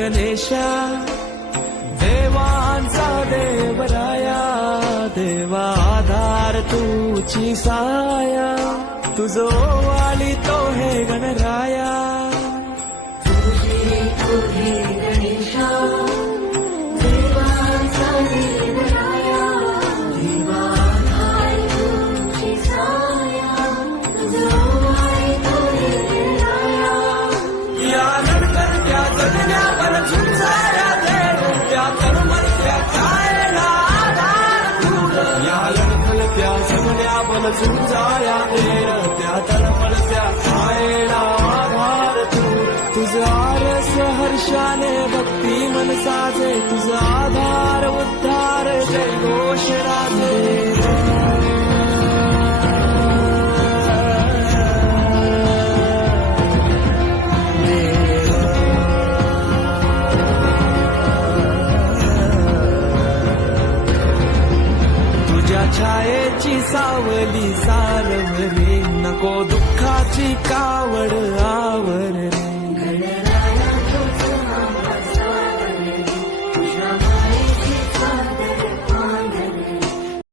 गणेशा देवांचा देवराया देवा आधार तुझी साया तुझो वाली तो हे गणराया. या जगण्या बन झुंजाया देव त्या तळमळत्या खायला आधार तू तुझ आरस हर्षाने भक्ती मन साजे तुझ आधार उद्धार जय गो छायेची सावली सारवले नको दुःखाची का